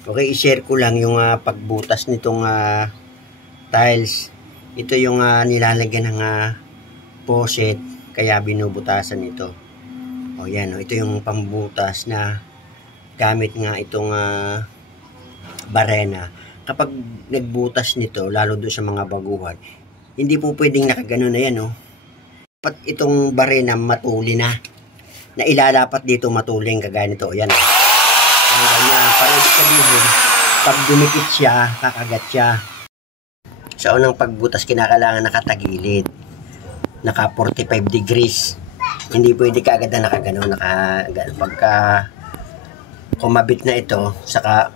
Okay, i-share ko lang yung pagbutas nitong tiles. Ito yung nilalagyan ng faucet, kaya binubutasan ito. O yan, ito yung pambutas na gamit nga itong barena. Kapag nagbutas nito, lalo doon sa mga baguhan, hindi po pwedeng nakaganon na yan. Dapat itong barena matuli na ilalapat dito matuling kagaya nito. Yan. Para ibig sabihin, pag dumikit siya, kakagat siya. Sa unang pagbutas, kinakailangan nakatagilid. Naka 45 degrees. Hindi pwede kaagad na nakagano. Pagka kumabit na ito, saka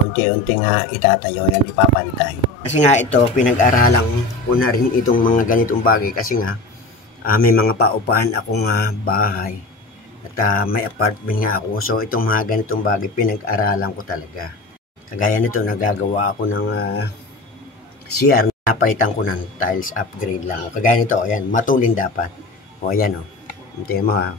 unti-unti nga itatayo yan, ipapantay. Kasi nga ito, pinag-aralan ko na rin itong mga ganitong bagay. Kasi nga, may mga paupahan akong bahay. At may apartment nga ako. So itong mga ganitong bagay pinag-aralan ko talaga. Kagaya nito, nagagawa ako ng CR. Napalitan ko ng tiles, upgrade lang. Kagaya nito, ayan, matulin dapat. O ayan o. Hintayin mo ha.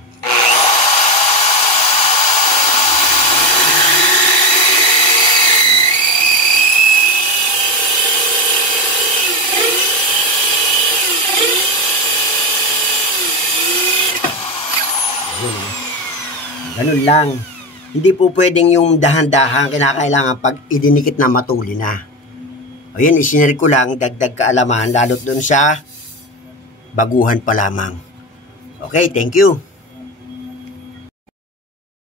Ganun lang. Hindi po pwedeng yung dahan-dahan, kinakailangan pag idinikit na matuli na. O yun, isinare ko lang, dagdag kaalaman, lalo't dun sa baguhan pa lamang. Okay, thank you.